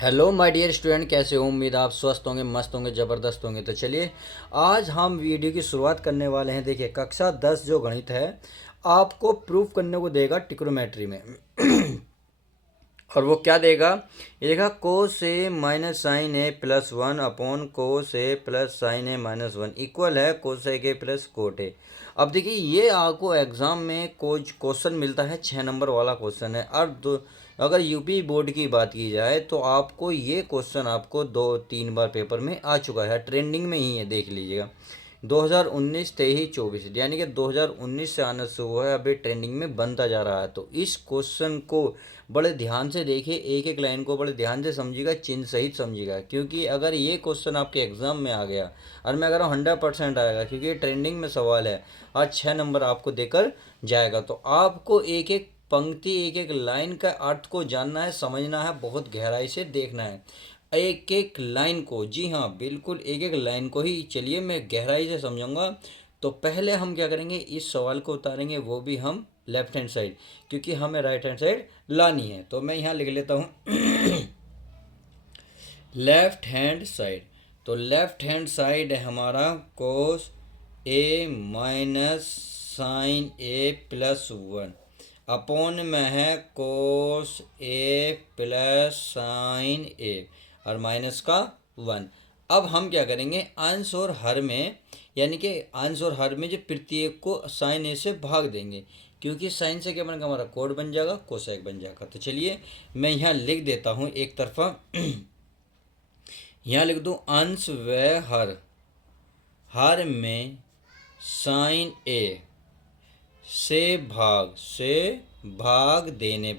Hello my dear student, कैसे हो? उम्मीद आप स्वस्थ होंगे, मस्त होंगे, ज़बरदस्त होंगे। तो चलिए आज हम वीडियो की शुरुआत करने वाले हैं। देखिए कक्षा 10 जो गणित है आपको प्रूफ करने को देगा ट्रिग्नोमेट्री में। और वो क्या देगा? ये देगा कोस ए माइनस साइन ए प्लस वन अपॉन कोस ए प्लस साइन ए माइनस वन इक्वल है cosec A plus cot A. अब देखिए ये आपको एग्जाम में कुछ क्वेश्चन मिलता है, 6 नंबर वाला क्वेश्चन है। और अगर यूपी बोर्ड की बात की जाए तो आपको ये क्वेश्चन आपको 2-3 बार पेपर में आ चुका है, ट्रेंडिंग में ही है, देख लीजिएगा। 2019, 23, 24 यानी कि 2019 से आना शुरू हुआ है, अभी ट्रेंडिंग में बनता जा रहा है। तो इस क्वेश्चन को बड़े ध्यान से देखिए, एक एक लाइन को बड़े ध्यान से समझिएगा, चिन्ह सहित समझिएगा, क्योंकि अगर ये क्वेश्चन आपके एग्जाम में आ गया, और मैं कह रहा हूँ 100% आएगा, क्योंकि ये ट्रेंडिंग में सवाल है, आज 6 नंबर आपको देकर जाएगा। तो आपको एक एक पंक्ति, एक एक लाइन का अर्थ को जानना है, समझना है, बहुत गहराई से देखना है एक एक लाइन को। जी हाँ, बिल्कुल एक एक लाइन को ही। चलिए मैं गहराई से समझाऊंगा। तो पहले हम क्या करेंगे, इस सवाल को उतारेंगे, वो भी हम लेफ्ट हैंड साइड, क्योंकि हमें राइट हैंड साइड लानी है। तो मैं यहाँ लिख लेता हूँ लेफ्ट हैंड साइड। तो लेफ्ट हैंड साइड है हमारा कोस ए माइनस साइन ए प्लस वन अपॉन में है कोस ए प्लस साइन ए और माइनस का वन। अब हम क्या करेंगे, अंश और हर में, यानी कि अंश और हर में जो प्रत्येक को साइन ए से भाग देंगे, क्योंकि साइन से क्या बनेगा, हमारा कोड बन जाएगा, कोसेक बन जाएगा। तो चलिए मैं यहाँ लिख देता हूँ एक तरफा यहाँ लिख दूँ अंश व हर। हर में साइन ए से भाग देने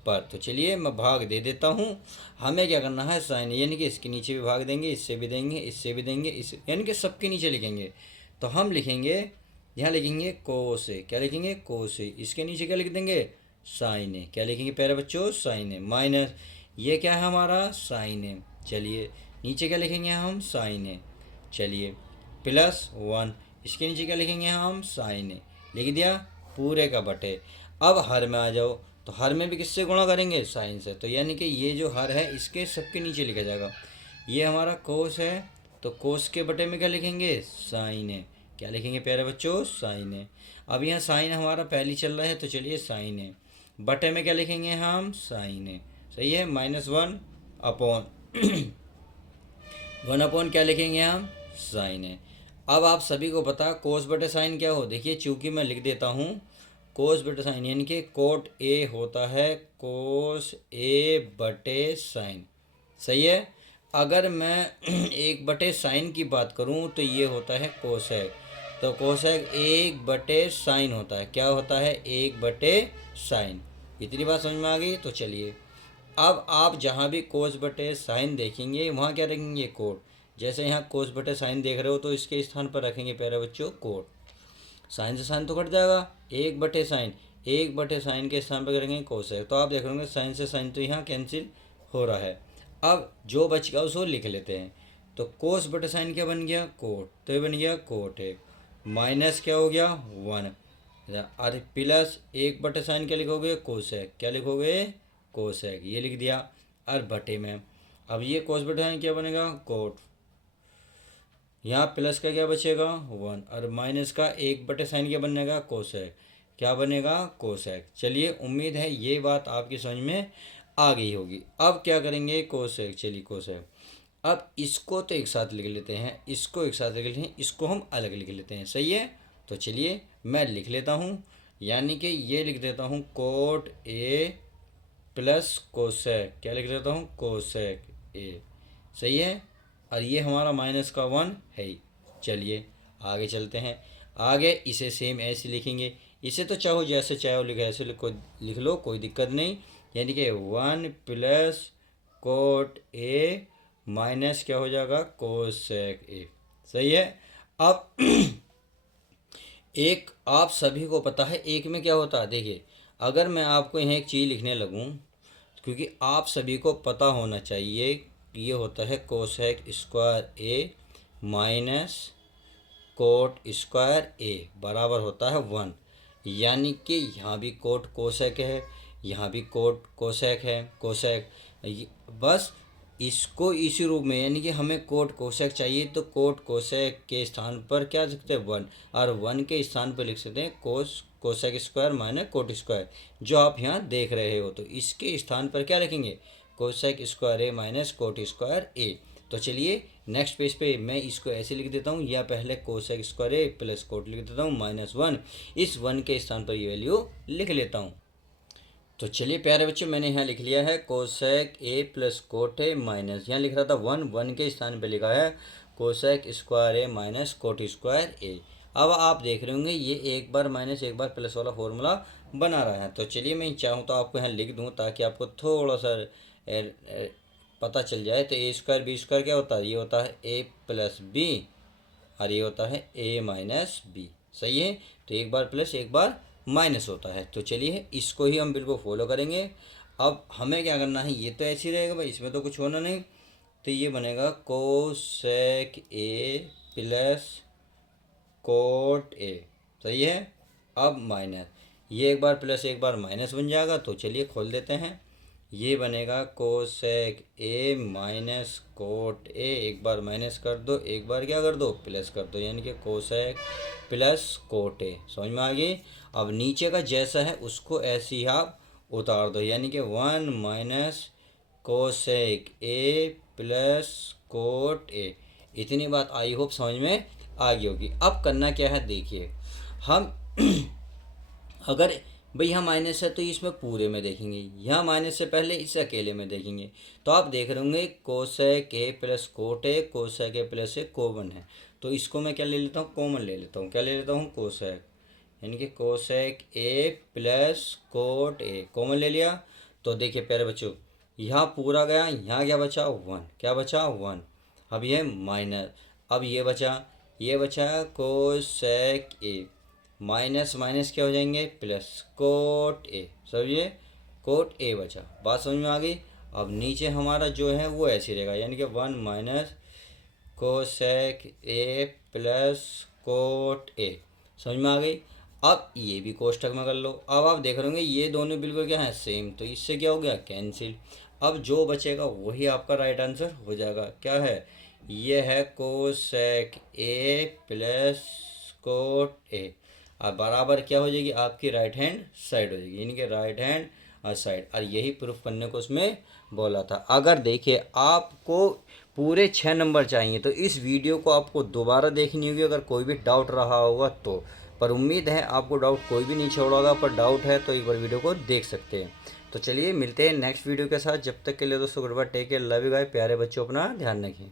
पर तो चलिए मैं भाग दे देता हूँ। हमें क्या करना है, साइन यानी कि इसके नीचे भी भाग देंगे, इससे भी देंगे, इससे भी देंगे, इस यानी कि सबके नीचे लिखेंगे। तो हम लिखेंगे, यहाँ लिखेंगे कोस ए, क्या लिखेंगे, कोस ए। इसके नीचे क्या लिख देंगे, साइन ए। क्या लिखेंगे प्यारे बच्चों, साइन ए माइनस, ये क्या है हमारा, साइन ए। चलिए नीचे क्या लिखेंगे हम, साइन ए। चलिए प्लस वन, इसके नीचे क्या लिखेंगे हम, साइन ए। लिख दिया पूरे का बटे। अब हर में आ जाओ, तो हर में भी किससे गुणा करेंगे, साइन से। तो यानी कि ये जो हर है इसके सबके नीचे लिखा जाएगा। ये हमारा कोस है, तो कोस के बटे में क्या लिखेंगे, साइन है। क्या लिखेंगे प्यारे बच्चों, साइन है। अब यहाँ साइन हमारा पहले चल रहा है, तो चलिए साइन है। बटे में क्या लिखेंगे हम, साइन है। सही है, minus one upon one upon क्या लिखेंगे हम, साइन है। अब आप सभी को पता कोस बटे साइन क्या हो, देखिए चूंकि मैं लिख देता हूँ कोस बटे साइन, यानी कि कोट ए होता है कोस ए बटे साइन। सही है। अगर मैं एक बटे साइन की बात करूँ तो ये होता है कोसेक। तो कोसेक एक बटे साइन होता है, क्या होता है, एक बटे साइन। इतनी बात समझ में आ गई। तो चलिए अब आप जहाँ भी कोस बटे साइन देखेंगे वहाँ क्या रखेंगे, कोट। जैसे यहाँ कोस बटे साइन देख रहे हो तो इसके स्थान पर रखेंगे प्यारे बच्चों कोट। साइन से साइन तो कट जाएगा, एक बटे साइन, एक बटे साइन के स्थान पर करेंगे कोसेक। तो आप देख रहे होंगे साइन से साइन तो यहाँ कैंसिल हो रहा है। अब जो बच गया उसको लिख लेते हैं। तो कोस बटे साइन क्या बन गया, कोट। तो ये बन गया कोट एक, माइनस क्या हो गया, वन। और प्लस एक बटे साइन क्या लिखोगे, कोसेक। क्या लिखोगे, कोसेक। ये लिख दिया। और बटे में अब ये कोस बटे साइन क्या बनेगा, कोट। यहाँ प्लस का क्या बचेगा, वन। और माइनस का एक बटे साइन क्या बनेगा, कोसेक। क्या बनेगा, कोसेक। चलिए उम्मीद है ये बात आपकी समझ में आ गई होगी। अब क्या करेंगे, कोसेक। चलिए कोसेक। अब इसको तो एक साथ लिख लेते हैं, इसको एक साथ लिख लेते हैं, इसको हम अलग लिख लेते हैं। सही है। तो चलिए मैं लिख लेता हूँ, यानी कि ये लिख देता हूँ कोट ए प्लस कोसेक। क्या लिख देता हूँ, कोसेक ए। सही है। और ये हमारा माइनस का वन है ही। चलिए आगे चलते हैं। आगे इसे सेम ऐसे लिखेंगे, इसे तो चाहो जैसे चाहो लिखो, ऐसे लिख लो, कोई दिक्कत नहीं। यानी कि one plus cot A minus क्या हो जाएगा, कोसेक ए। सही है। अब एक आप सभी को पता है एक में क्या होता है, देखिए अगर मैं आपको यहाँ एक चीज़ लिखने लगूँ, क्योंकि आप सभी को पता होना चाहिए, ये होता है कोसेक स्क्वायर ए माइनस कोट स्क्वायर ए बराबर होता है वन। यानी कि यहाँ भी कोट कोसेक है, यहाँ भी कोट कोसेक है, कोसेक। बस इसको इसी रूप में, यानी कि हमें कोट कोसेक चाहिए तो कोट कोसेक के स्थान पर क्या लिख सकते हैं 1, और 1 के स्थान पर लिख सकते हैं cos cosec square minus cot square, जो आप यहाँ देख रहे हो। तो इसके स्थान पर क्या लिखेंगे कोसेक स्क्वायर ए माइनस कोट स्क्वायर ए। तो चलिए नेक्स्ट पेज पे मैं इसको ऐसे लिख देता हूँ, या पहले कोसेक स्क्वायर ए प्लस कोट लिख देता हूँ माइनस 1, इस 1 के स्थान पर ये वैल्यू लिख लेता हूँ। तो चलिए प्यारे बच्चों, मैंने यहाँ लिख लिया है cosec A plus cot A minus, यहाँ लिख रहा था 1 के स्थान पे लिखा है कोसेक स्क्वायर ए माइनस कोट स्क्वायर ए। अब आप देख रहे होंगे ये एक बार माइनस एक बार प्लस वाला फॉर्मूला बना रहा है। तो चलिए मैं चाहूँ तो आपको यहाँ लिख दूँ ताकि आपको थोड़ा सा पता चल जाए। तो ए स्क्वायर बी स्क्वायर क्या होता है, ये होता है ए प्लस बी, और ये होता है ए माइनस बी। सही है, तो एक बार प्लस एक बार माइनस होता है। तो चलिए इसको ही हम बिल्कुल फॉलो करेंगे। अब हमें क्या करना है, ये तो ऐसे ही रहेगा भाई, इसमें तो कुछ होना नहीं। तो ये बनेगा cosec A plus cot A. सही है, अब माइनस, ये एक बार प्लस एक बार माइनस बन जाएगा। तो चलिए खोल देते हैं, ये बनेगा cosec A minus cot A, एक बार माइनस कर दो एक बार क्या कर दो प्लस कर दो, यानी कि कोसेक प्लस कोट ए। समझ में आ गई। अब नीचे का जैसा है उसको ऐसे ही आप उतार दो, यानी कि 1 minus cosec A plus cot A. इतनी बात आई होप समझ में आ गई होगी। अब करना क्या है देखिए, हम अगर भाई यहाँ माइनस है तो इसमें पूरे में देखेंगे, यहाँ माइनस से पहले इस अकेले में देखेंगे। तो आप देख रहे होंगे cosec A plus cot A, cosec A plus A common है। तो इसको मैं क्या ले लेता हूँ, कॉमन ले लेता हूँ। क्या ले लेता हूँ, कोसेक, यानी कि cosec A plus cot A common ले लिया। तो देखिए प्यारे बच्चों, यहाँ पूरा गया, यहाँ क्या बचा 1, क्या बचा 1। अब ये माइनस, अब ये बचा कोसेक ए माइनस माइनस क्या हो जाएंगे प्लस कोट ए। समझिए, कोट ए बचा, बात समझ में आ गई। अब नीचे हमारा जो है वो ऐसे रहेगा, यानी कि 1 minus cosec A plus cot A. समझ में आ गई। अब ये भी कोष्ठक में कर लो। अब आप देख रहे होंगे ये दोनों बिल्कुल क्या है सेम, तो इससे क्या हो गया कैंसिल। अब जो बचेगा वही आपका राइट आंसर हो जाएगा। क्या है, ये है cosec A plus cot A. अब बराबर क्या हो जाएगी आपकी राइट हैंड साइड हो जाएगी, यानी कि राइट हैंड साइड। और यही प्रूफ करने को उसमें बोला था। अगर देखिए आपको पूरे 6 नंबर चाहिए तो इस वीडियो को आपको दोबारा देखनी होगी, अगर कोई भी डाउट रहा होगा तो। पर उम्मीद है आपको डाउट कोई भी नहीं छोड़ा होगा, पर डाउट है तो एक बार वीडियो को देख सकते हैं। तो चलिए मिलते हैं नेक्स्ट वीडियो के साथ। जब तक के लिए दोस्तों good bye, take care, love you guys. प्यारे बच्चों अपना ध्यान रखें।